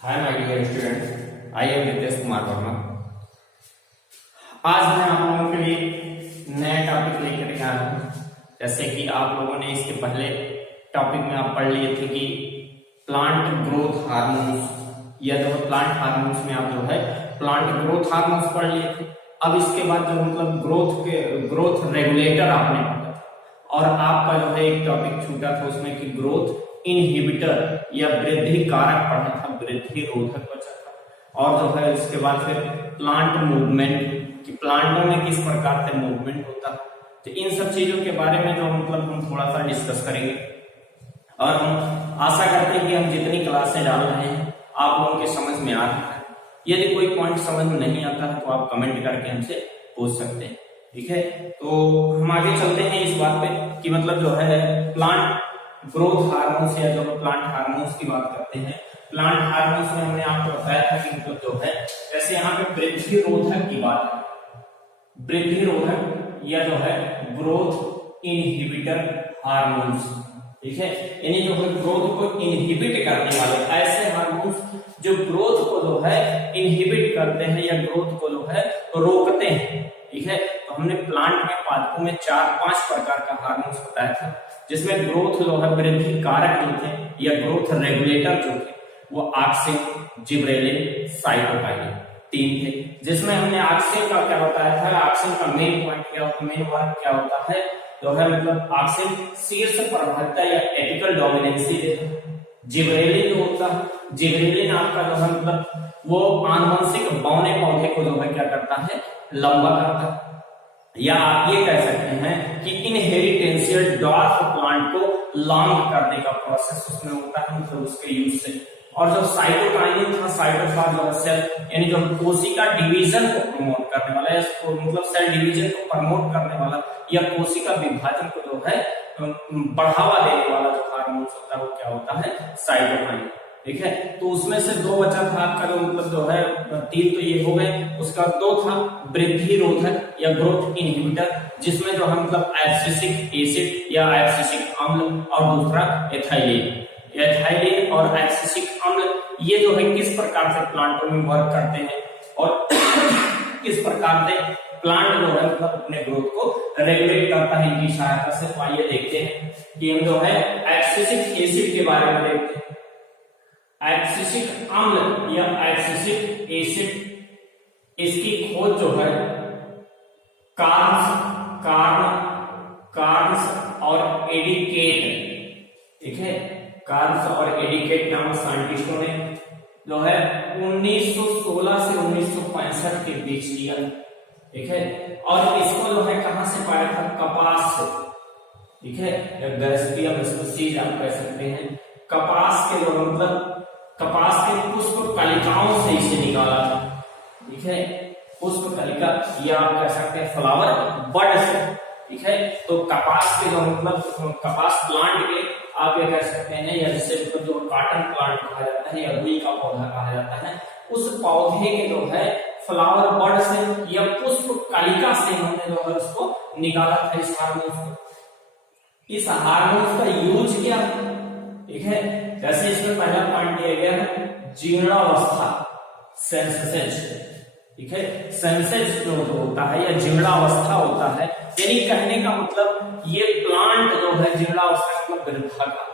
Hi my dear student, I am Nitesh Kumar Verma. आज मैं आप लोगों के लिए नया टॉपिक लेकर के आया हूँ। जैसे कि आप लोगों ने इसके पहले टॉपिक में आप पढ़ लिए थे कि प्लांट ग्रोथ हार्मोन्स, या जो प्लांट हार्मोन्स में आप जो है प्लांट ग्रोथ हार्मोन्स पढ़ लिए थे। अब इसके बाद जो मतलब ग्रोथ रेगुलेटर आपने पढ़ा था, और आपका जो है एक टॉपिक छूटा था उसमें कि ग्रोथ इनहिबिटर या वृद्धि कारक पढ़ा था, वृद्धि रोधक बचा था। और जो है उसके बाद फिर प्लांट मूवमेंट कि प्लांटों में किस प्रकार से मूवमेंट होता है। तो इन सब चीजों के बारे में जो मतलब हम थोड़ा सा डिस्कस करेंगे, और हम आशा करते हैं कि हम जितनी क्लासें डाल रहे हैं आप लोगों के समझ में आ रहा है। यदि कोई पॉइंट समझ में नहीं आता है तो आप कमेंट करके हमसे पूछ सकते हैं, ठीक है। तो हम आगे चलते हैं इस बात पे कि मतलब जो है प्लांट ग्रोथ हार्मोन्स या जो प्लांट हार्मोन्स की बात करते हैं। प्लांट हार्मोन्स में हमने आपको बताया था कि मतलब जो है जैसे यहाँ पे वृद्धि रोधक की बात है, वृद्धि रोधक या जो है ग्रोथ इनहिबिटर हार्मोन्स, ठीक है। यानी जो है ग्रोथ को इनहिबिट करने वाले ऐसे हार्मोन्स जो ग्रोथ को जो है इनहिबिट करते हैं या ग्रोथ को जो है रोकते हैं, ठीक है। तो हमने प्लांट में पादपों में 4-5 प्रकार का हार्मोन्स बताया था, जिसमें ग्रोथ जो है वृद्धि कारक जो थे या ग्रोथ रेगुलेटर जो थे वो ऑक्सिन, जिबरेलिन, साइटोकाइनिन 3 थे। जिसमें हमने ऑक्सिन का क्या बताया था, ऑक्सिन का मेन पॉइंट क्या होता है, मेन वर्क क्या होता है, जो है मतलब ऑक्सिन शीर्ष प्रभावता या एपिकल डोमिनेंसी देता है। जिबरेलिन जो होता है, जिबरेलिन आपका जो है मतलब वो आनुवंशिक बौने पौधे को जो है क्या करता है, लंबा करता है। या आप ये कह सकते हैं कि इनहेरिटेंशियल डॉर्फ प्लांट को लॉन्ग करने का प्रोसेस उसमें होता है, मतलब उसके यूज से। और जो साइटोकाइनिन था, साइटोफाग जो सेल यानी जो कोशिका डिवीजन को प्रमोट करने वाला है, इसको मतलब सेल डिवीजन को प्रमोट करने वाला या कोशिका विभाजन को जो है बढ़ावा देने वाला जो हार्मोन्स होता है वो क्या होता है, साइटोकाइनिन, ठीक है। तो उसमें से 2 बचा था आपका जो मतलब जो है 3 तो ये हो गए, उसका 2 था वृद्धि रोधक या ग्रोथ इनहिबिटर, जिसमें जो है मतलब एब्सिसिक एसिड या एब्सिसिक अम्ल, और दूसरा एथाइलिन। एथाइलिन और एब्सिसिक अम्ल ये जो है किस प्रकार से प्लांटों में वर्क करते हैं और किस प्रकार से प्लांट जो है मतलब अपने ग्रोथ को रेगुलेट करता है इनकी सहायता से। तो आइए देखते हैं कि हम जो है एब्सिसिक एसिड के बारे में देखते हैं। एब्सिसिक अम्ल या एब्सिसिक एसिड, इसकी खोज जो है कार्न्स और एडिकेट, ठीक है, कार्न्स और एडिकेट नामक साइंटिस्टों ने जो है 1916 से 1965 के बीच किया, ठीक है। और इसको जो है कहां से पाया था, कपास से, ठीक है, या गैस्पियम स्पीशीज आप कह सकते हैं। कपास के जो मतलब कपास के पुष्प कलिकाओं से इसे निकाला था, ठीक है, पुष्प कलिका या आप कह सकते हैं फ्लावर बड से, ठीक है। तो कपास के जो मतलब कपास प्लांट के आप ये कह सकते हैं, या जिसे मतलब जो कॉटन प्लांट कहा जाता है या रुई का पौधा कहा जाता है, उस पौधे के जो है फ्लावर बड से या पुष्प कलिका से हमने जो है उसको निकाला था इस हार्मोन्स को। इस हार्मोन्स का यूज क्या, ठीक है। जैसे इसमें पहला पॉइंट दिया गया है जीर्णावस्था, सेंसेज, ठीक है। सेंसेज जो होता है या जीर्णावस्था होता है, यानी कहने का मतलब ये प्लांट जो है जीर्णावस्था मतलब वृद्धा का,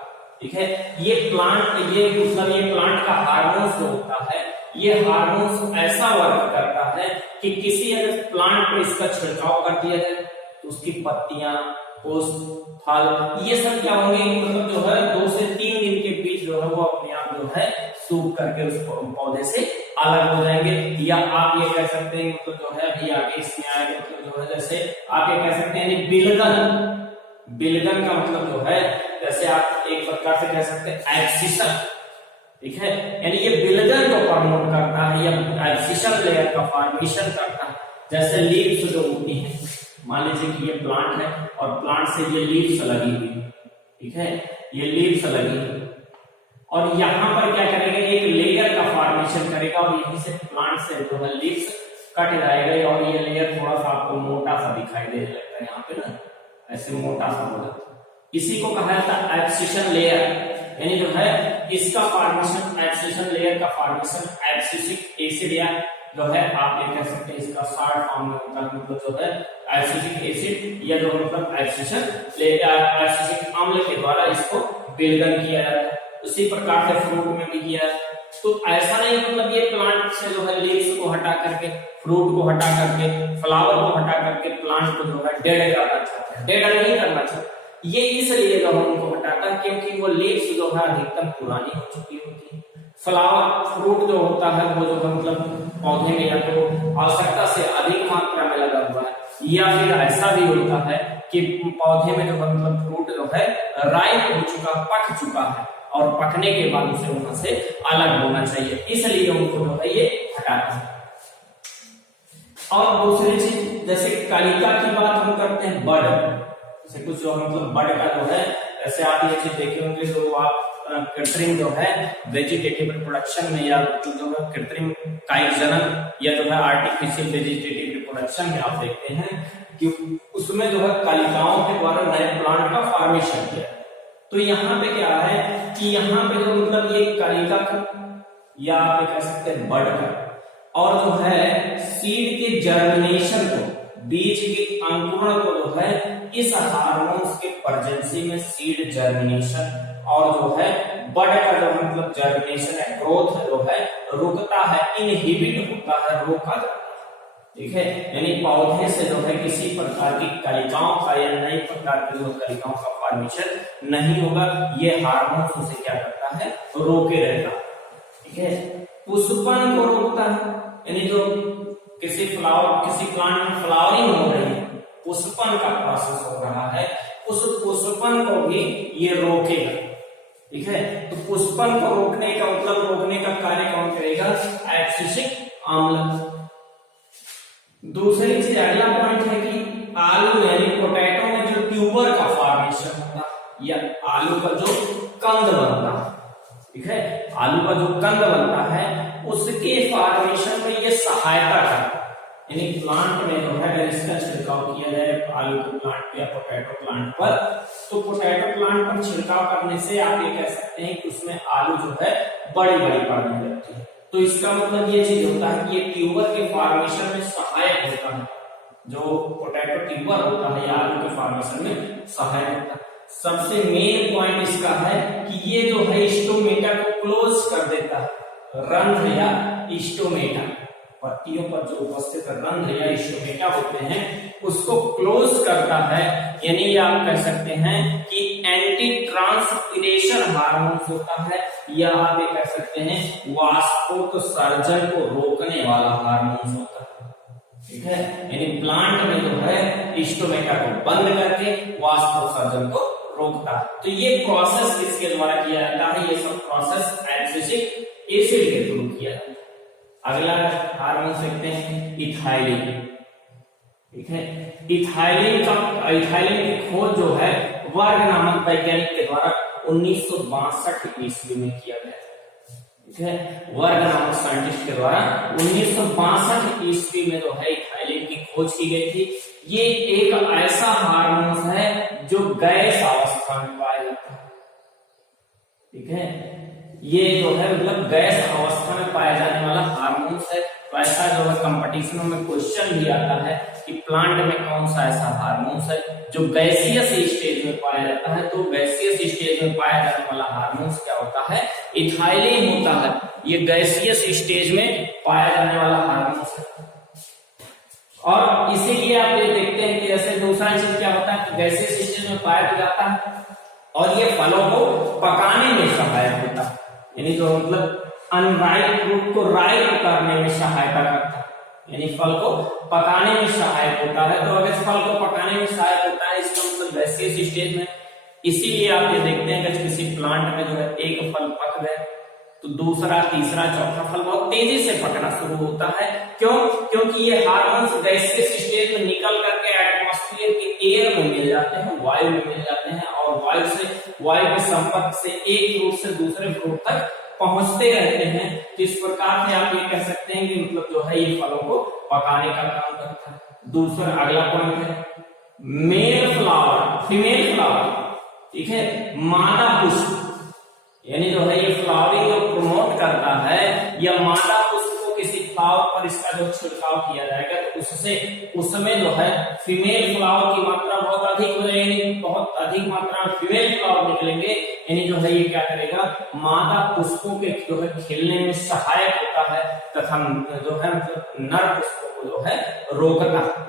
ठीक है। ये प्लांट ये मतलब ये प्लांट का हार्मोन्स जो होता है, ये हार्मोन्स ऐसा वर्क करता है कि किसी अगर प्लांट पर इसका छिड़काव कर दिया जाए तो उसकी पत्तियां, पुष्प, फल ये सब क्या होंगे, मतलब जो है 2 से 3 दिन के बीच जो है वो अपने आप जो है सूख करके उस पौधे से अलग हो जाएंगे। या आप ये कह सकते हैं मतलब जो है अभी आगे इसमें आएगा, मतलब जो है जैसे आप ये कह सकते हैं बिलगन, बिलगन का मतलब जो है जैसे आप एक प्रकार से कह सकते हैं एब्सिशन, ठीक है। यानी ये बिलगन को प्रमोट करता है या एब्सिशन लेयर का फॉर्मेशन करता है। जैसे लीव्स जो होती है, मान लीजिए कि ये प्लांट है और प्लांट से ये लीव्स लगी हुई, ठीक है, ये लीव्स लगी हुई, और यहाँ पर क्या करेंगे, एक लेयर का फॉर्मेशन करेगा और यहीं से प्लांट से जो है लीव्स कट जाएगा और ये लेयर थोड़ा सा आपको मोटा सा दिखाई देने लगता है यहाँ पे ना, ऐसे मोटा सा हो जाता है। इसी को कहा जाता है एब्सिशन लेयर। यानी जो है इसका फॉर्मेशन एब्सिशन लेयर का फॉर्मेशन एब्सिसिक एसिड या जो है आप ये कह सकते हैं इसका शॉर्ट फॉर्म में होता है, मतलब जो है एब्सिसिक एसिड या जो मतलब एब्सिसिक अम्ल के द्वारा इसको विलयन किया जाता है। उसी प्रकार से फ्रूट में भी किया है। तो ऐसा नहीं मतलब ये प्लांट से जो है लीव्स को हटा करके, फ्रूट को हटा करके, फ्लावर को हटा करके प्लांट को जो है डेड करना चाहता है, डेड नहीं करना चाहता। ये इसलिए जो है उनको हटाता है क्योंकि वो लीव्स जो है अधिकतर पुरानी हो चुकी होती है। फ्लावर फ्रूट जो होता है वो जो है मतलब पौधे में या तो आवश्यकता से अधिक मात्रा में लगा हुआ है, या फिर ऐसा भी होता है कि पौधे में जो है मतलब फ्रूट जो है राइप हो चुका, पक चुका है और पकने के बाद उसे वहां से अलग होना चाहिए, इसलिए उनको जो है ये हटाते हैं। और दूसरी चीज जैसे कलिका की बात हम करते हैं, बड जैसे कुछ जो मतलब बड का जो है, ऐसे आप ये चीज देखे होंगे जो आप कृत्रिम जो है वेजिटेटिव रिप्रोडक्शन में या जो है कृत्रिम कायिक जनन या जो है आर्टिफिशियल वेजिटेटिव रिप्रोडक्शन में आप देखते हैं कि उसमें जो है कलिकाओं के द्वारा नए प्लांट का फॉर्मेशन किया। तो यहाँ पे क्या है कि यहाँ पे जो मतलब ये कलिका का या आप कह सकते हैं बड का, और जो है सीड के जर्मिनेशन को, बीज के अंकुरण को जो है इस हार्मोन्स के प्रेजेंसी में सीड जर्मिनेशन और जो है बड का जो मतलब जर्मिनेशन है, ग्रोथ जो है रुकता है, इनहिबिट होता है, रोका जाता है। ठीक है, यानी पौधे से जो है किसी प्रकार की कलिकाओं का या नई प्रकार की जो कलिकाओं का फॉर्मेशन नहीं होगा, ये हार्मोन उसे क्या करता है, रोके रहता है। ठीक है, पुष्पन को रोकता है, यानी जो किसी प्लांट में फ्लावरिंग हो रही है, पुष्पन का प्रोसेस हो रहा है, उस पुष्पन को भी ये रोकेगा। ठीक है, तो पुष्पन को रोकने का मतलब रोकने का कार्य कौन करेगा, एब्सिसिक अम्ल। दूसरी चीज अगला पॉइंट है कि आलू यानी पोटैटो में जो ट्यूबर का फॉर्मेशन होता है या आलू का जो कंद बनता है, ठीक है, आलू का जो कंद बनता है उसके फॉर्मेशन में ये सहायता करता है। यानी प्लांट में जो है अगर इसका छिड़काव किया जाए आलू के प्लांट या पोटैटो प्लांट पर, तो पोटैटो प्लांट पर छिड़काव करने से आप ये कह सकते हैं कि उसमें आलू जो है बड़ी बड़ी पड़ने लगती है। तो इसका मतलब ये चीज होता है कि ये ट्यूबर के फॉर्मेशन में सहायक होता है, जो पोटैटो ट्यूबर होता है या आलू के फॉर्मेशन में सहायक होता है। सबसे मेन पॉइंट इसका है कि ये जो है स्टोमेटा को क्लोज कर देता है, रंध्र या स्टोमेटा, पत्तियों पर जो उपस्थित रंध्र या स्टोमेटा होते हैं उसको क्लोज करता है। यानी आप कह सकते हैं कि एंटी ट्रांसपिरेशन हार्मोन्स होता है, या आप ये कह सकते हैं वाष्पोत्सर्जन को रोकने वाला हार्मोन्स होता है। ठीक है, यानी प्लांट में जो है स्टोमेटा को बंद करके वाष्पोत्सर्जन को रोकता है। तो ये प्रोसेस किसके द्वारा किया जाता है, ये सब प्रोसेस एब्सिसिक एसिड के थ्रू किया जाता है। अगला हार्मोन देखते हैं इथाइलिन। ठीक है, इथाइलिन की खोज जो है वर्ग नामक वैज्ञानिक के द्वारा 1962 ईस्वी में किया गया। ठीक है, वर्ग नामक साइंटिस्ट के द्वारा 1962 ईस्वी में जो है इथाइलिन की खोज की गई थी। ये एक ऐसा हार्मोन है जो गैस अवस्था में पाया जाता है। ठीक है, ये जो है मतलब गैस अवस्था में पाया जाने वाला हार्मोन है। तो ऐसा जो है कंपटीशनों में क्वेश्चन भी आता है कि प्लांट में कौन सा ऐसा हार्मोन है जो गैसियस स्टेज में पाया जाता है। तो गैसियस स्टेज में पाया जाने वाला हार्मोन क्या होता है, इथाइलिन होता है। ये गैसियस स्टेज में पाया जाने वाला हार्मोन है। और इसीलिए आप ये देखते हैं कि जैसे दूसरा चीज क्या होता है कि गैसियस स्टेज में पाया जाता है और ये फलों को पकाने में सहायक होता है, यानी जो मतलब अनराइप फ्रूट को राइप करने में सहायता करता है, यानी फल को पकाने में सहायक होता है। तो अगर फल को पकाने में सहायक होता है इसका मतलब गैसियस स्टेज में। इसीलिए आप ये देखते हैं कि किसी प्लांट में जो है एक फल पक गए तो दूसरा, तीसरा, चौथा फल बहुत तेजी से पकना शुरू होता है। क्यों? क्योंकि ये हार्मोन्स गैसियस स्टेज में निकल करके एटमॉस्फेयर के एयर में मिल जाते हैं, वायु में मिल जाते हैं, और वायु के संपर्क से एक फ्रूट से दूसरे फ्रूट तक पहुंचते रहते हैं। तो इस प्रकार से आप ये कह सकते हैं कि मतलब जो है ये फलों को पकाने का काम करता है। दूसरा अगला पॉइंट है मेल फ्लावर, फीमेल फ्लावर। ठीक है, मादा पुष्प यानी जो है ये फ्लावरिंग जो प्रमोट करता है, या मादा पुष्प को किसी फ्लावर पर इसका जो छिड़काव किया जाएगा तो उससे उसमें जो है फीमेल फ्लावर की मात्रा बहुत अधिक हो जाएगी, बहुत अधिक मात्रा में फीमेल फ्लावर निकलेंगे। यानी जो है ये क्या करेगा, मादा पुष्पों के जो है खिलने में सहायक होता है तथा जो है मतलब नर पुष्पों को जो है रोकता है।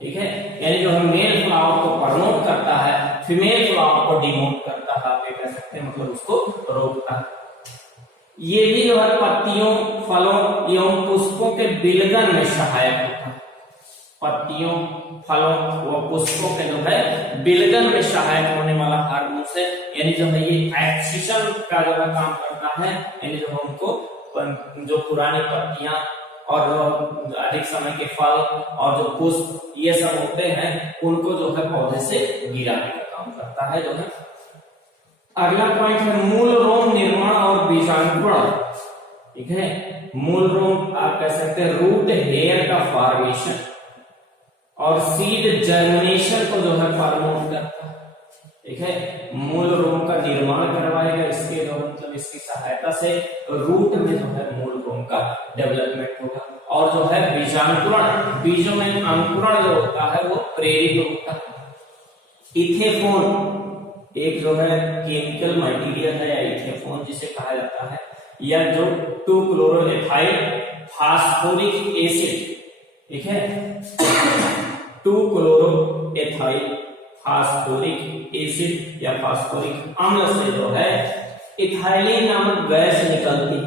ठीक है, यानी जो है मेल फ्लावर को प्रमोट करता है, फीमेल फ्लावर को डिमोट करता है, आप ये कह सकते हैं मतलब उसको रोकता है। ये भी जो है पत्तियों, फलों एवं पुष्पों के विलगन में सहायक होता है। पत्तियों, फलों व पुष्पों के जो है विलगन में सहायक होने वाला हार्मोन है। यानी जो है ये एक्सीशन का जो है काम करता है। यानी जो हमको जो पुरानी पत्तियां और जो अधिक समय के फल और जो पुष्प ये सब होते हैं उनको जो है पौधे से गिराने का काम करता है जो है। अगला पॉइंट है मूल रोम निर्माण और बीजांकुरण। ठीक है, मूल रोम आप कह सकते हैं रूट हेयर का फॉर्मेशन और सीड जर्मिनेशन को जो है प्रमोट करता है। ठीक है, मूल रोम का निर्माण करवाएगा, इसके जो मतलब इसकी सहायता से रूट में जो है मूल रोम का डेवलपमेंट होगा। और जो है बीजांकुरण, बीजों में अंकुरण जो होता है वो प्रेरित होता है। इथेफोन एक जो है केमिकल मटेरियल है या इथेफोन जिसे कहा जाता है, या जो 2-क्लोरोएथाइल फास्फोरिक एसिड, ठीक है, 2-क्लोरोएथाइल फास्फोरिक एसिड या फास्फोरिक अम्ल से जो है इथाइलिन नामक गैस निकलती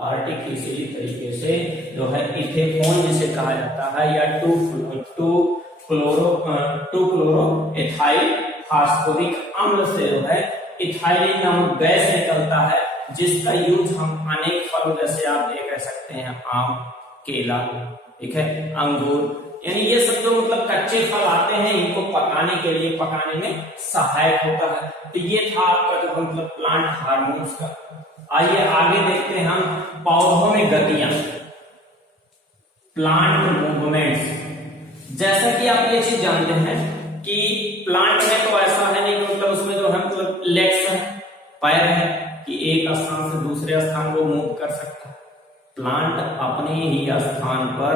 आर्टिफिशियली तरीके से जो है इथेफोन जिसे कहा जाता है, या 2-क्लोरोएथाइल फास्फोरिक अम्ल से जो है इथाइलिन नामक गैस निकलता है, जिसका यूज हम अनेक फलों जैसे आप ये कह सकते हैं आम, केला, ठीक है, अंगूर, यानी ये सब जो मतलब कच्चे फल आते हैं इनको पकाने के लिए, पकाने में सहायक होता है। तो ये था आपका जो मतलब प्लांट हार्मोन्स का। आइए आगे देखते हैं हम पौधों में गतियां, प्लांट मूवमेंट्स। जैसा कि आप ये चीज जानते हैं कि प्लांट में तो ऐसा है नहीं कि मतलब उसमें जो है मतलब लेग्स है, पैर है कि एक स्थान से दूसरे स्थान को मूव कर सकता है। प्लांट अपने ही स्थान पर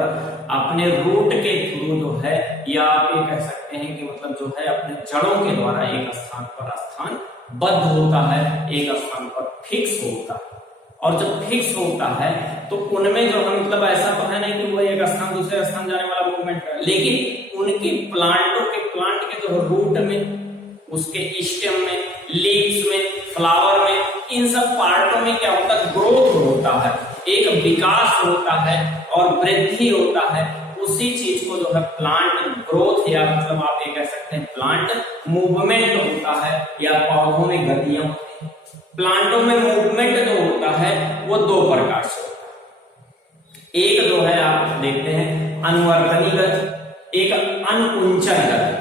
अपने रूट के थ्रू जो है, या आप ये कह सकते हैं कि मतलब जो है अपने जड़ों के द्वारा एक स्थान पर स्थान बद्ध होता है, एक स्थान पर फिक्स होता है। और जब फिक्स होता है तो उनमें जो है मतलब ऐसा तो है नहीं कि वो एक स्थान दूसरे स्थान जाने वाला मूवमेंट है, लेकिन उनके प्लांट के जो रूट में, उसके स्टेम में, लीव्स में, फ्लावर में, इन सब पार्टों में क्या होता है, ग्रोथ होता है, एक विकास होता है और वृद्धि होता है। उसी चीज को जो है प्लांट ग्रोथ या मतलब आप ये कह सकते हैं प्लांट मूवमेंट होता है, या पौधों में गतियां होती हैं। प्लांटों में मूवमेंट जो होता है वो दो प्रकार से होता है। एक जो है आप देखते हैं अनुवर्तनी गति, एक अनुकुंचन गति।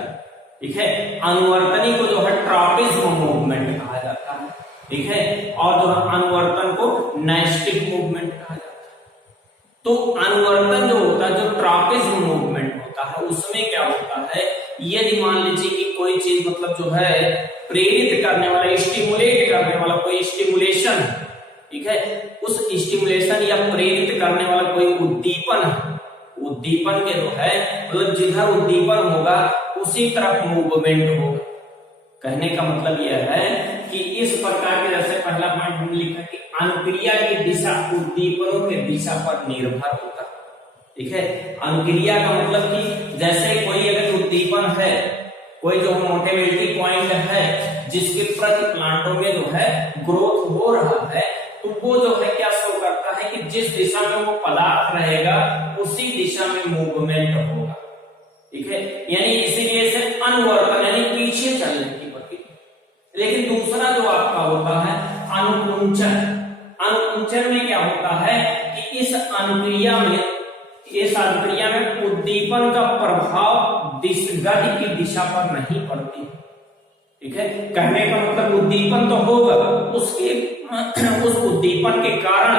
ठीक है, अनुवर्तनी को जो है ट्रॉपिज्म मूवमेंट कहा जाता है, ठीक है, और जो है अनुवर्तन को नाइस्टिक मूवमेंट कहा जाता है। तो अनुवर्तन जो होता है, जो ट्रॉपिज्म मूवमेंट होता है, उसमें क्या होता है, यदि मान लीजिए कि कोई चीज मतलब जो है प्रेरित करने वाला, स्टिमुलेट करने वाला कोई स्टिमुलेशन, ठीक है, उस स्टिमुलेशन या प्रेरित करने वाला कोई उद्दीपन, उद्दीपन के जो है मतलब जिधर उद्दीपन होगा उसी तरफ मूवमेंट होगा। कहने का मतलब यह है कि इस प्रकार के, जैसे पहला पॉइंट हमने लिखा कि अनुक्रिया की दिशा उद्दीपनों के दिशा पर निर्भर होता है। ठीक है, अनुक्रिया का मतलब कि जैसे कोई अगर उद्दीपन है, कोई जो मोटिविटी पॉइंट है जिसके प्रति प्लांटों में जो है ग्रोथ हो रहा है, तो वो जो है क्या शो करता है कि जिस दिशा में वो पदार्थ रहेगा उसी दिशा में मूवमेंट होगा। ठीक है, यानी इसीलिए से अनुवर्तन यानी पीछे चलने की प्रक्रिया। लेकिन दूसरा जो आपका होता है अनुकुंचन। अनुकुंचन में क्या होता है कि इस अनुक्रिया में उद्दीपन का प्रभाव गति की दिशा पर नहीं पड़ती। ठीक है, कहने का मतलब उद्दीपन तो होगा, उस उद्दीपन के कारण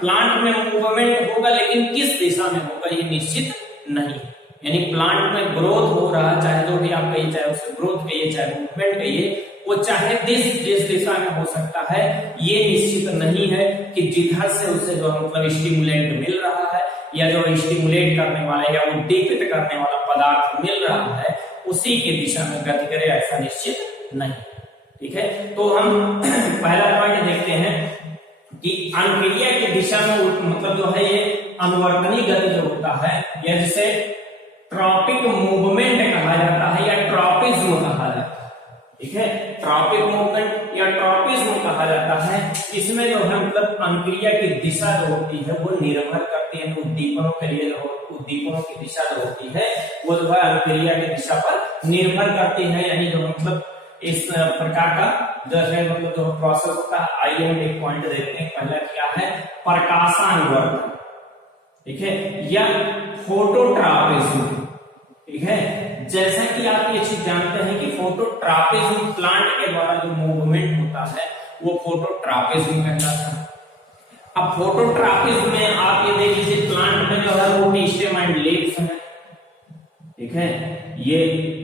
प्लांट में मूवमेंट होगा, लेकिन किस दिशा में होगा ये निश्चित नहीं। यानी प्लांट में ग्रोथ हो रहा है, चाहे जो भी आप कहिए, चाहे उसे ग्रोथ कहिए चाहे मूवमेंट कहिए, वो चाहे जिस दिशा में हो सकता है, ये निश्चित नहीं है कि जिधर से उसे जो मतलब स्टिमुलेंट मिल रहा है या जो स्टिमुलेट करने वाला या उद्दीपित करने वाला पदार्थ मिल रहा है उसी के दिशा में गति करे, ऐसा निश्चित नहीं। ठीक है, तो हम पहला पॉइंट देखते हैं कि अनुक्रिया की दिशा में मतलब जो है ये अनुवर्तनी गति जो होता है या जिसे ट्रॉपिक मूवमेंट कहा जाता है या ट्रॉपिज्म कहा जाता है। ठीक है, ट्रॉपिक मूवमेंट या ट्रॉपिज्म कहा जाता है। इसमें जो है मतलब अनुक्रिया की दिशा जो होती है वो निर्भर करती है उद्दीपनों के लिए, उद्दीपनों की दिशा जो होती है वो जो है अनुक्रिया की दिशा पर निर्भर करती है। यानी जो मतलब इस प्रकार का जो है मतलब जो प्रोसेस होता है, आइए हम एक पॉइंट देखते हैं। पहला क्या है, प्रकाशानुवर्तन। ठीक है, या फोटोट्रॉपिज्म। ठीक है, जैसा कि आप ये चीज जानते हैं कि फोटोट्रॉपिज्म प्लांट के द्वारा जो मूवमेंट होता है वो फोटोट्रॉपिज्म कहलाता है। अब फोटोट्रॉपिज्म में आप ये देख लीजिए, प्लांट में जो है रूट, स्टेम एंड लीव्स है। ठीक है, ये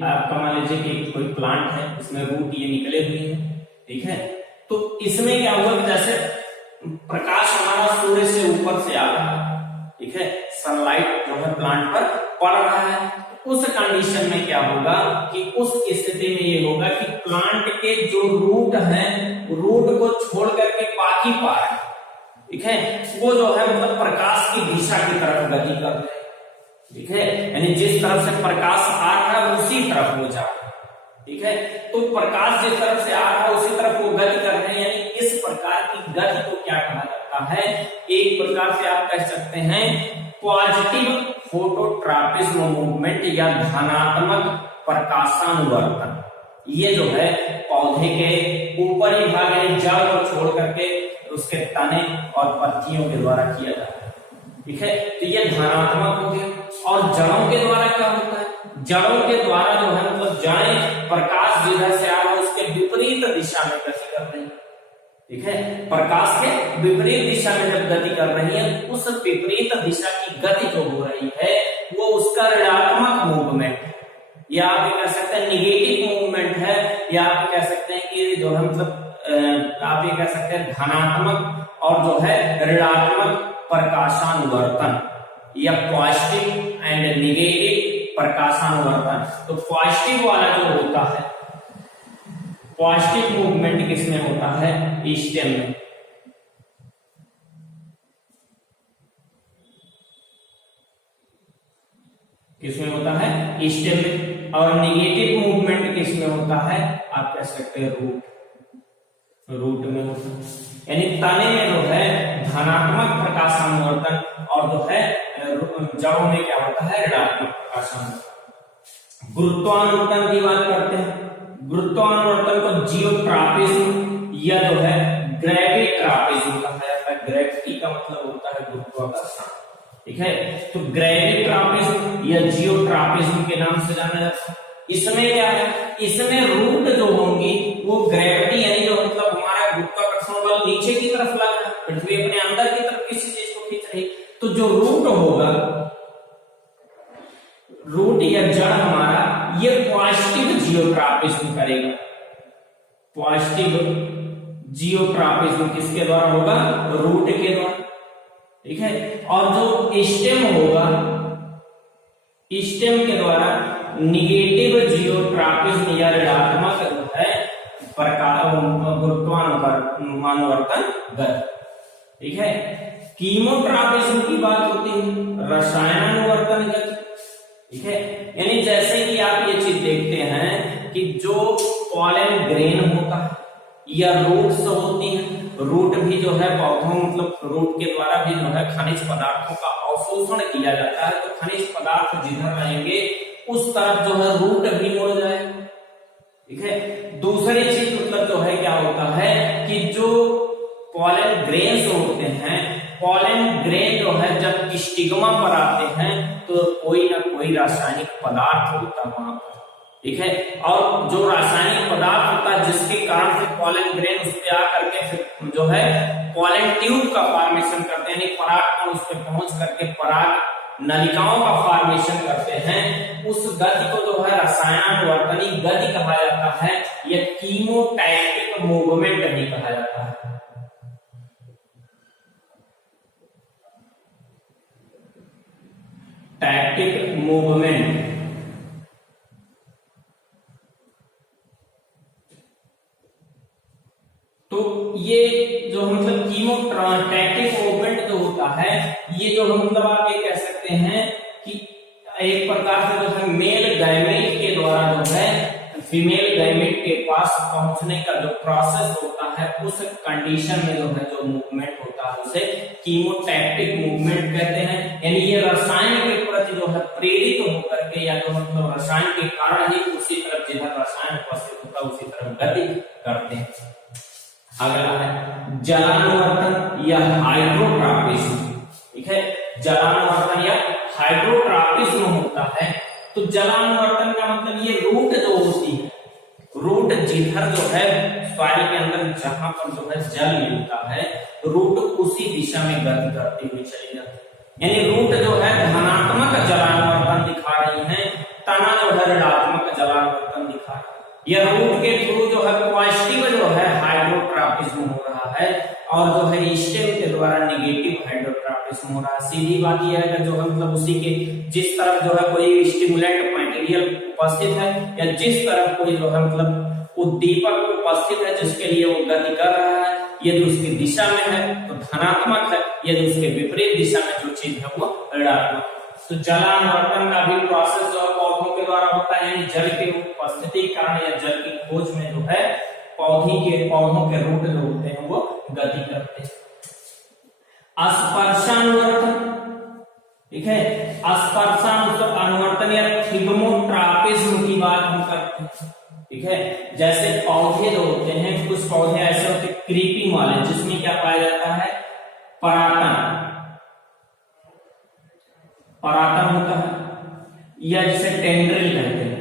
आपका मान लीजिए कि कोई प्लांट है, इसमें रूट ये निकले हुए हैं। ठीक है, तो इसमें क्या हुआ कि जैसे प्रकाश हमारा सूर्य से ऊपर से आ रहा है, ठीक है, सनलाइट जो है प्लांट पर पड़ रहा है, उस कंडीशन में क्या होगा कि उस स्थिति में ये होगा कि प्लांट के जो रूट हैं, रूट को छोड़ करके बाकी पार्ट, ठीक है, वो जो है मतलब प्रकाश की दिशा की तरफ गति कर रहे हैं। ठीक है, यानी जिस तरफ से प्रकाश आ रहा है उसी तरफ वो जा रहा है। ठीक है, तो प्रकाश जिस तरफ से आ रहा है उसी तरफ वो गति कर रहे हैं। यानी इस प्रकार की गति को क्या कहा जाता है, एक प्रकार से आप कह सकते हैं पॉजिटिव फोटोट्रॉपिज्म मूवमेंट या धनात्मक प्रकाशानुवर्तन। ये जो है पौधे के ऊपरी भाग यानी जड़ को छोड़ करके उसके तने और पत्तियों के द्वारा किया जाता है। ठीक है, तो ये धनात्मक हो गया। और जड़ों के द्वारा क्या होता है, जड़ों के द्वारा जो है मतलब जड़ें प्रकाश जिधर से आ रहा है उसके विपरीत दिशा में गति कर रही है। ठीक है, प्रकाश के विपरीत दिशा में जब गति कर रही है, उस विपरीत दिशा की गति जो हो रही है वो उसका ऋणात्मक मूवमेंट, या आप ये कह सकते हैं निगेटिव मूवमेंट है, या आप कह सकते हैं कि जो है मतलब आप ये कह सकते हैं धनात्मक और जो है ऋणात्मक प्रकाशानुवर्तन या पॉजिटिव एंड निगेटिव प्रकाशानुवर्तन। तो पॉजिटिव वाला जो होता है, पॉजिटिव मूवमेंट किसमें होता है, स्टेम में। किसमें होता है, स्टेम में। और निगेटिव मूवमेंट किसमें होता है, आप कह सकते हैं रूट में होता है। यानी तने में जो है धनात्मक प्रकाशानुवर्तन और जो है जड़ों में क्या होता है, ऋणात्मक प्रकाशानुवर्तन। गुरुत्वानुवर्तन की बात करते हैं। गुरुत्वानुवर्तन को जियोट्रॉपिज्म या जो है ग्रेविट्रॉपिज्म कहा जाता है। ग्रेविटी का मतलब होता है गुरुत्वाकर्षण। ठीक है, तो ग्रेविट्रॉपिज्म या जियोट्रॉपिज्म के नाम से जाना जाता है। इसमें क्या है, इसमें रूट जो होंगी वो ग्रेविटी यानी जो मतलब हमारा गुरुत्वाकर्षण बल नीचे की तरफ लग रहा है, पृथ्वी अपने अंदर की तरफ किसी चीज को खींच रही, तो जो रूट होगा, रूट या जड़ हमारा ये पॉजिटिव जियोट्रॉपिज्म करेगा। पॉजिटिव जियोट्रॉपिज्म किसके द्वारा होगा, रूट के द्वारा। ठीक है, और जो स्टेम होगा, स्टेम के द्वारा निगेटिव जियोट्रॉपिज्म या ऋणात्मक जो है गुरुत्वानुवर्तन गति। ठीक है, कीमोट्रॉपिज्म की बात होती है, रसायनानुवर्तन गति। ठीक है, यानी जैसे कि आप ये चीज देखते हैं कि जो पॉलन ग्रेन होता है या रूट्स होती हैं, रूट भी जो है पौधों मतलब रूट के द्वारा भी जो है खनिज पदार्थों का अवशोषण किया जाता है। तो खनिज पदार्थ जिधर रहेंगे उस तरफ जो है रूट भी मुड़ जाएगा। ठीक है, दूसरी चीज मतलब जो है क्या होता है कि जो पॉलन ग्रेन्स होते हैं, पॉलन ग्रेन जो है जब स्टिग्मा पर आते हैं तो कोई ना कोई रासायनिक पदार्थ होता है वहां पर। ठीक है, और जो रासायनिक पदार्थ होता है जिसके कारण से पॉलन ग्रेन उस पे आकर के फिर जो है पॉलन ट्यूब का फॉर्मेशन करते हैं, यानी पराग कण उस पे पहुंच करके पराग नलिकाओं का फॉर्मेशन करते हैं, उस गति को जो है रसायनानुवर्तनी गति कहा जाता है या कीमोटैक्टिक मूवमेंट भी कहा जाता है। Tactic movement. तो ये जो मतलब कीमोटैक्टिक मूवमेंट जो होता है, ये जो मतलब आप ये कह सकते हैं कि एक प्रकार से जो है मेल गैमेट के द्वारा जो है फीमेल गैमेट के पास पहुंचने का जो प्रोसेस होता है, उस कंडीशन में जो है जो मूवमेंट होता है उसे कीमोटैक्टिक मूवमेंट कहते हैं। यानी ये रसायन के प्रति जो है प्रेरित होकर के या जो मतलब रसायन के कारण ही उसी तरफ जिधर रसायन उपस्थित होता है उसी तरफ गति करते हैं। अगला है जलानुवर्तन या हाइड्रोट्रॉपिज्म। ठीक है, जलानुवर्तन या हाइड्रोट्रॉपिज्म होता है। तो जलानुवर्तन का मतलब ये रूट जो होती है, रूट जिधर जो है सॉइल के अंदर जहां पर जो है जल मिलता है, रूट उसी दिशा में गति करती हुई चली जाती है। यानी रूट जो है धनात्मक जलानुवर्तन दिखा रही है, तना जो है ऋणात्मक जलानुवर्तन दिखा रही है। यह रूट के थ्रू जो है पॉजिटिव जो है हाइड्रोट्रॉपिज्म हो रहा है और जो है स्टेम के द्वारा नेगेटिव हाइड्रोट्रॉपिज्म हो रहा है। सीधी बात यह है कि जो है मतलब उसी के जिस तरफ जो है कोई स्टिमुलेंट मटेरियल उपस्थित है या जिस तरफ कोई जो है मतलब उद्दीपक उपस्थित है जिसके लिए वो गति कर रहा है, यदि उसकी दिशा में है तो धनात्मक है, यदि उसके विपरीत दिशा में जो चीज है वो ऋणात्मक। तो जलानुवर्तन का भी प्रोसेस जो पौधों के द्वारा होता है, यानी जल की उपस्थिति के कारण या जल की खोज में जो है पौधों के रूट जो होते हैं वो गति करते हैं। स्पर्शानुवर्तन। ठीक है, स्पर्शानुवर्तन या थिग्मोट्रॉपिज्म की बात हम करते हैं। ठीक है, जैसे पौधे जो होते हैं, कुछ पौधे ऐसे होते हैं क्रीपिंग वाले जिसमें क्या पाया जाता है, परागण होता है या जिसे टेंड्रिल कहते हैं।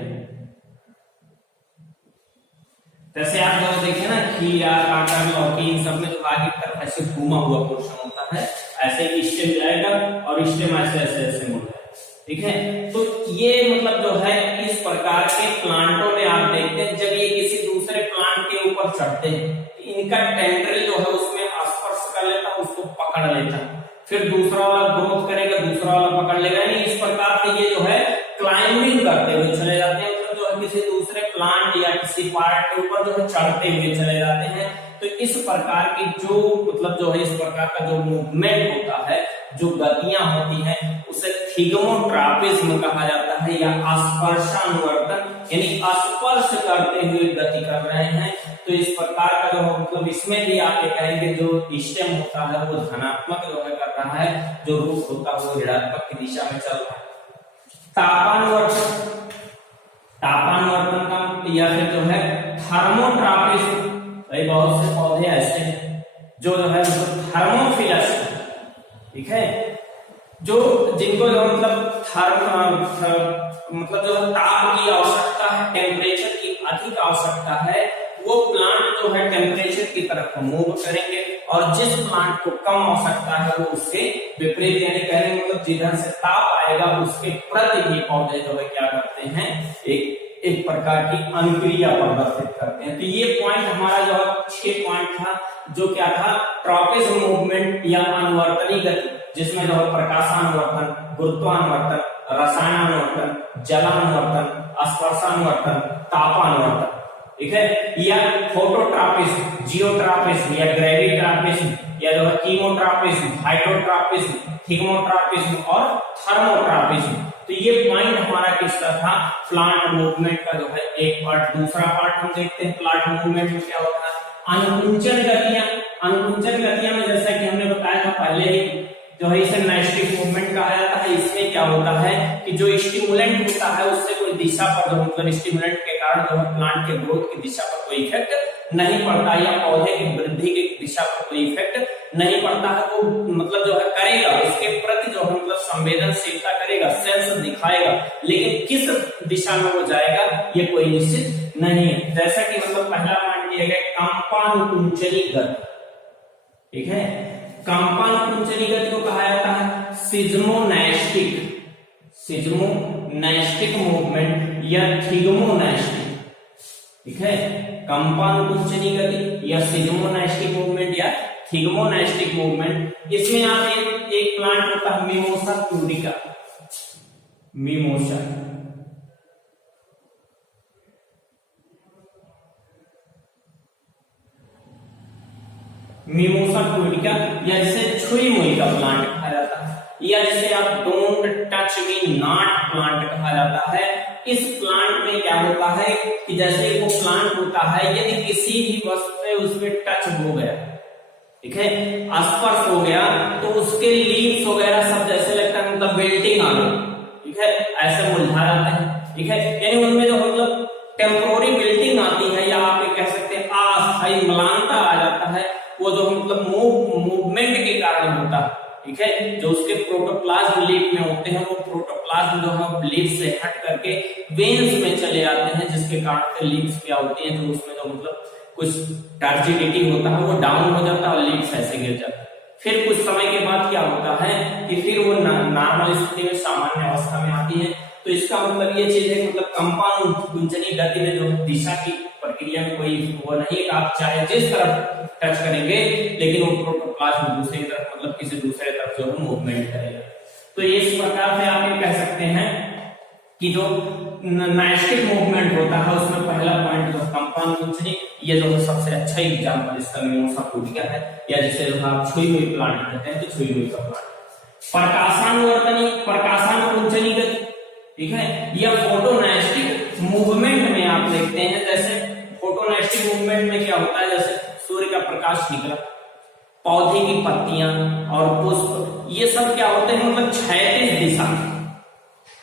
जैसे आप जो देखें ना खीरा, कांटा, लौकी, इन सब में जो आगे की तरफ ऐसे घूमा हुआ पोर्शन होता है, ऐसे ही स्टेम जाएगा और स्टेम ऐसे ऐसे ऐसे मुड़ता है। ठीक है, तो ये मतलब जो है इस प्रकार के प्लांटों में आप देखते हैं जब ये किसी दूसरे प्लांट के ऊपर चढ़ते हैं, इनका टेंड्रिल जो है उसमें स्पर्श कर लेता है, उसको पकड़ लेता है, फिर दूसरा वाला ग्रोथ करेगा, दूसरा वाला पकड़ लेगा। यानी इस प्रकार से ये जो है क्लाइंबिंग करते हुए चले जाते हैं, मतलब जो है किसी दूसरे प्लांट या किसी पार्ट के ऊपर जो है चढ़ते हुए चले जाते हैं। तो इस प्रकार की जो मतलब जो है इस प्रकार का जो मूवमेंट होता है, जो गतियां होती हैं, उसे थिग्मोट्रॉपिज्म कहा जाता है या स्पर्शानुवर्तन, यानी स्पर्श करते हुए गति कर रहे हैं। तो इस प्रकार का जो मतलब इसमें भी आप ये कहेंगे जो स्टेम होता है वो धनात्मक जो है कर रहा है, जो रूट होता है वो ऋणात्मक की दिशा में चल रहा है। तापानुवर्तन का या फिर जो है थर्मोट्रॉपिज्म। भाई बहुत से पौधे ऐसे हैं जो है थर्मोफिलस, ठीक है, जो जिनको जो मतलब मतलब जो ताप की आवश्यकता है, टेम्परेचर की अधिक आवश्यकता है, वो प्लांट जो है टेम्परेचर की तरफ मूव करेंगे और जिस प्लांट को कम आवश्यकता है वो उसके विपरीत, यानी कहने मतलब जिधर से ताप आएगा उसके प्रति भी पौधे जो है क्या करते हैं, एक प्रकार की अनुक्रिया प्रदर्शित करते हैं। तो ये पॉइंट हमारा जो 6 पॉइंट था, जो क्या था, ट्रॉपिज्म मूवमेंट या अनुवर्तनी गति, जिसमें जो प्रकाशानुवर्तन, गुरुत्वानुवर्तन, रसायनानुवर्तन, जलानुवर्तन, स्पर्शानुवर्तन, तापानुवर्तन, ठीक है, या फोटोट्रॉपिज्म, जियोट्रॉपिज्म या ग्रेविट्रॉपिज्म या जो है कीमोट्रॉपिज्म, हाइड्रोट्रॉपिज्म, थिग्मोट्रॉपिज्म और थर्मोट्रॉपिज्म। तो ये पॉइंट हमारा किसका था, प्लांट मूवमेंट का जो है एक पार्ट। दूसरा पार्ट हम देखते हैं प्लांट मूवमेंट में क्या होता है, अनुकुंचन गतियां। अनुकुंचन गतियां में जैसा कि हमने बताया था पहले ही, जो है इसे नाइस्टिक मूवमेंट कहा जाता है। इसमें क्या होता है कि जो स्टिमुलेंट होता है उससे कोई दिशा पर जो मतलब स्टिमुलेंट के कारण जो है प्लांट के ग्रोथ की दिशा पर कोई इफेक्ट नहीं पड़ता या पौधे की वृद्धि की दिशा पर कोई इफेक्ट नहीं पड़ता है। वो मतलब जो है करेगा, उसके प्रति जो है मतलब संवेदनशीलता करेगा, सेंस दिखाएगा, लेकिन किस दिशा में वो जाएगा ये कोई निश्चित नहीं है। जैसा कि मतलब पहला पॉइंट दिया गया कंपानुकुंचनी गति, ठीक है, कंपन कुंचनी गति को कहा जाता है सिज्मोनैस्टिक मूवमेंट या थिग्मोनैस्टिक। ठीक है, कंपन कुंचनी गति या सिज्मोनैस्टिक मूवमेंट या थिग्मोनैस्टिक मूवमेंट। इसमें आप एक प्लांट होता है मिमोसा प्यूडिका, मिमोसा प्यूडिका या जिसे छुई मुई का प्लांट कहा जाता है, या जिसे आप don't touch me not plant कहा जाता है। इस प्लांट में क्या होता है कि जैसे वो प्लांट होता है, यदि किसी भी वस्तु पे उसमें टच हो गया, ठीक है, स्पर्श हो गया, तो उसके लीव्स वगैरह सब जैसे लगता है मतलब बेल्टिंग आ गई, ठीक है, ऐसे मुरझा जाते हैं। ठीक है, यानी उनमें जो मतलब टेम्पोररी बिल्डिंग आती है, या आप ये कह सकते हैं अस्थायी म्लानता आ जाता है, वो जो मतलब मूवमेंट के कारण होता है। ठीक है, जो उसके प्रोटोप्लाज्म लीफ में होते हैं, वो प्रोटोप्लाज्म जो है लीफ से हट करके वेन्स में चले जाते हैं, जिसके कारण लीव्स क्या होती हैं, जो उसमें जो मतलब कुछ टर्जिडिटी होता है वो डाउन हो जाता है और लीव्स ऐसे गिर जाता है। फिर कुछ समय के बाद क्या होता है कि फिर वो नॉर्मल स्थिति में सामान्य अवस्था में आती है। तो इसका मतलब ये चीज है, मतलब कंपन कुंचनी गति में जो दिशा की प्रक्रिया में कोई वो नहीं है कि आप चाहे जिस तरफ टच करेंगे, लेकिन वो प्रोटोप्लाज्म दूसरी तरफ मतलब किसी दूसरे तरफ जो है मूवमेंट करेगा। तो इस प्रकार से आप ये कह सकते हैं कि जो नाइस्टिक मूवमेंट होता है उसमें पहला पॉइंट जो कंपन कुंचनी, ये जो सबसे अच्छा एग्जांपल इसका मिमोसा प्यूडिका है, या जिसे जो आप छुई हुई प्लांट कहते हैं, तो छुई हुई का प्लांट। प्रकाशानुकुंचनी गति, ठीक है, यह फोटोनाइस्टिक मूवमेंट में आप देखते हैं। जैसे फोटोनाइस्टिक मूवमेंट में क्या होता है, जैसे सूर्य का प्रकाश निकला, पौधे की पत्तियां और पुष्प, ये सब क्या होते हैं मतलब क्षैतिज दिशा में,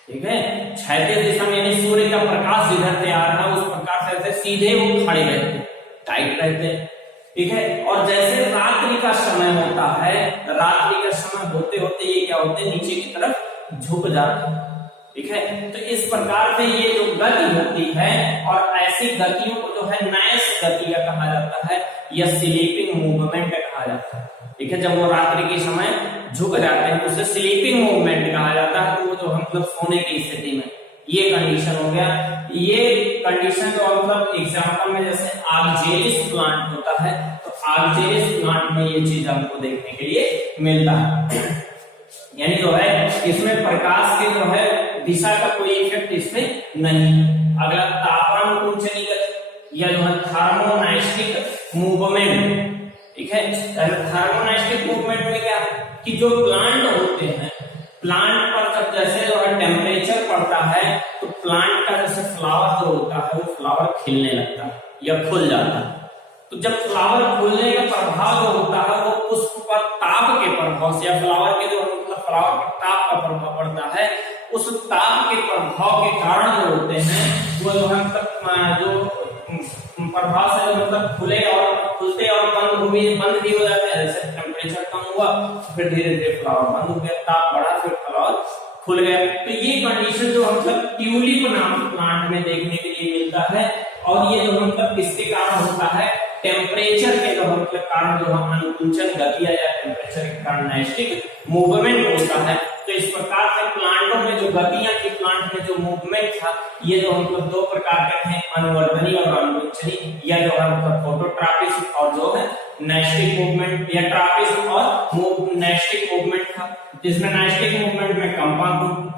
ठीक है, क्षैतिज दिशा में, यानी सूर्य का प्रकाश जिधर से आ रहा है उस प्रकार से सीधे वो खड़े रहते, टाइट रहते, ठीक है। और जैसे रात्रि का समय होता है, रात्रि का समय होते होते ये क्या होते हैं, नीचे की तरफ झुक जाते हैं, ठीक है। तो इस प्रकार से ये जो गति होती है, और ऐसी गतियों को जो है नैश गति कहा जाता है, या स्लीपिंग मूवमेंट कहा जाता है, ठीक है। जब वो रात्रि के समय झुक जाते हैं तो उसे स्लीपिंग मूवमेंट कहा जाता है। तो वो जो मतलब सोने की स्थिति में, ये कंडीशन हो गया। ये कंडीशन जो मतलब एग्जाम्पल में जैसे आर्जेलिस प्लांट होता है, तो आर्जेलिस प्लांट में ये चीज हमको देखने के लिए मिलता है। यानी जो है इसमें प्रकाश के जो है दिशा का कोई इफेक्ट इसमें नहीं। अगला तापानुकुंचनी गति, या जो है थर्मोनाइस्टिक मूवमेंट, ठीक है। थर्मोनाइस्टिक मूवमेंट में क्या है कि जो प्लांट होते हैं, प्लांट पर जब जैसे जो है टेम्परेचर पड़ता है, तो प्लांट का जैसे फ्लावर जो होता है वो फ्लावर खिलने लगता है या खुल जाता है। तो जब फ्लावर खुलने का प्रभाव जो होता है वो पुष्प पर ताप के प्रभाव से, या फ्लावर के जो मतलब फ्लावर पर ताप का प्रभाव पड़ता है, उस ताप के प्रभाव के कारण जो होते हैं वो जो है जो प्रभाव से जो मतलब खुले और खुलते और बंद भी हो जाते हैं। जैसे टेम्परेचर कम हुआ, फिर धीरे धीरे फ्लावर बंद हो गया, ताप बढ़ा, फिर फ्लावर खुल गया। तो ये कंडीशन जो मतलब ट्यूलिप नामक प्लांट में देखने के लिए मिलता है। और ये जो मतलब किसके कारण होता है, टेम्परेचर के जो मतलब कारण जो हम अनुकुंचन गति या टेम्परेचर के कारण नाइस्टिक मूवमेंट होता है। तो इस प्रकार से प्लांटों में जो गतियां थी, प्लांट में जो मूवमेंट था, ये जो मतलब दो प्रकार के थे, अनुवर्धनी और अनुकुंचनी, या जो है मतलब फोटोट्रॉपिक और जो है नाइस्टिक मूवमेंट, या ट्रॉपिक और नाइस्टिक मूवमेंट था। जिसमें नाइस्टिक मूवमेंट में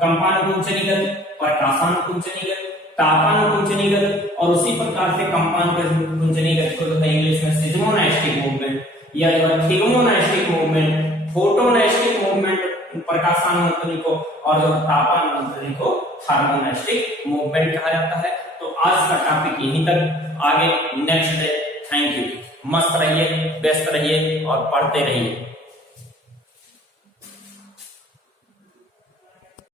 कंपानुकुंचनी गति, प्रकाशानुकुंचनी गति, तापानुकुंचनी गति, और उसी प्रकार से कंपानुकुंचनी गति को जो इंग्लिश में सिज्मोनाइस्टिक मूवमेंट या जो है थिग्मोनाइस्टिक मूवमेंट, फोटोनाइस्टिक मूवमेंट प्रकाशानुकुंचनी को, और जो तापानुकुंचनी को थर्मोनाइस्टिक मूवमेंट कहा जाता है। तो आज का टॉपिक यहीं तक, आगे नेक्स्ट डे। Thank you. मस्त रहिए, व्यस्त रहिए और पढ़ते रहिए।